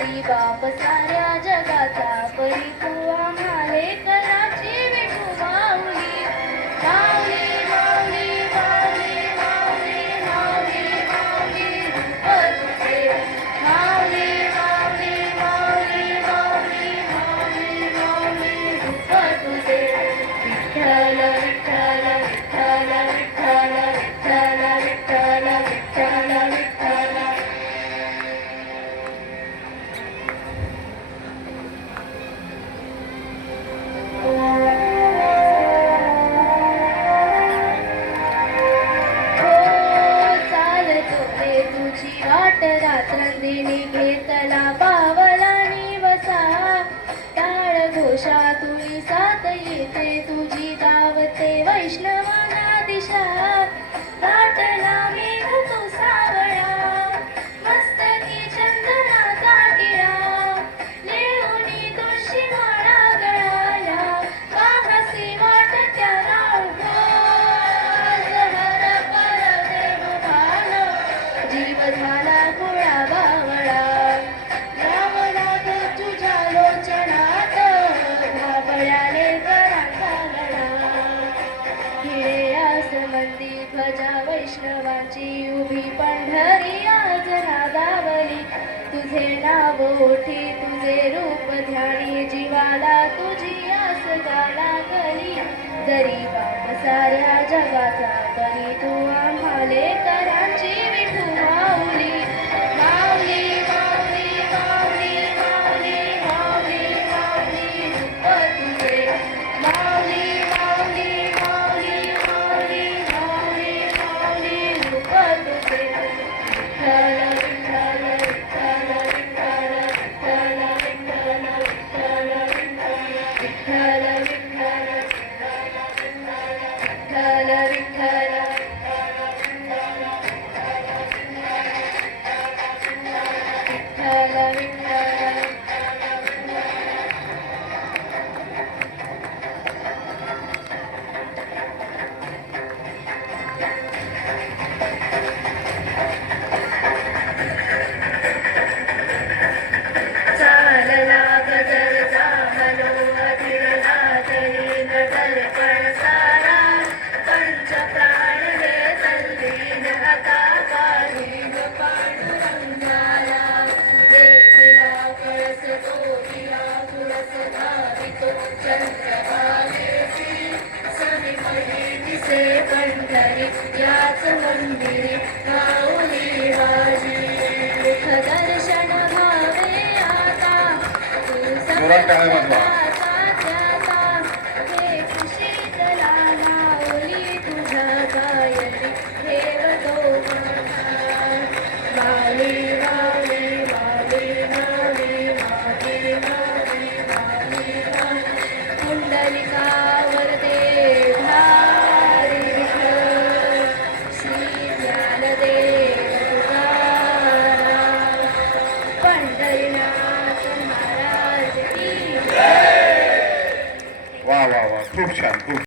जरी बाप साऱ्या जगाचा परी तू आम्हाले कराची विठू माऊली माऊली माऊली माऊली माऊली माऊली माऊली रूप तुझे माऊली माऊली माऊली माऊली माऊली माऊली रूप तुझे विठ्ठल विठ्ठल विठ्ठल विठ्ठल विठ्ठल विठ्ठल विठ्ठल विठ्ठल तुझी वाट रात्रंदिनी घेतला बावला निवसा टाळ घोषातून साथ येते तुझी दावते वैष्णवाना दिशा दाटला मेघ तो सावळा मस्तकी चंदनाचा टिळा लेऊनी तुळशी माळा गळाला पाहसी वाटत्या राऊळा जहर परदेव भान जीव झाला गोळा बावळा रावला तो तुझ्या लोचनात भाबळ्याने कराचा लढा हिरे आसमंदी ध्वजा वैष्णवाची उभी पंढरी आज नादावली तुझे नाव ओठी तुझे रूप ध्यानी जीवाला तुझी आस गाला गली जरी बाप साऱ्या जगाचा तरी तू आम्हाले कराची विठू माऊली माऊली माऊली माऊली माऊली माऊली माऊली रूप तुझे माऊली माऊली माऊली माऊली माऊली माऊली रूप तुझे विठ्ठल विठ्ठल विठ्ठल विठ्ठल विठ्ठल विठ्ठल विठ्ठल विठ्ठल विठ्ठल विठ्ठल विठ्ठल विठ्ठल चालला गजर जामलो अधीरला तरी नटल पळसारा पंच प्राण हे तल्लीन आता कालीन पांडुरंगाला देखिला कळस तो दिला तुळस धावितो चंद्रभागेची समीपही दिसे पंढरी याच मंदिरी माऊली माझी मुख दर्शन भावे आता तू जोरात टाळ्या वाजवा.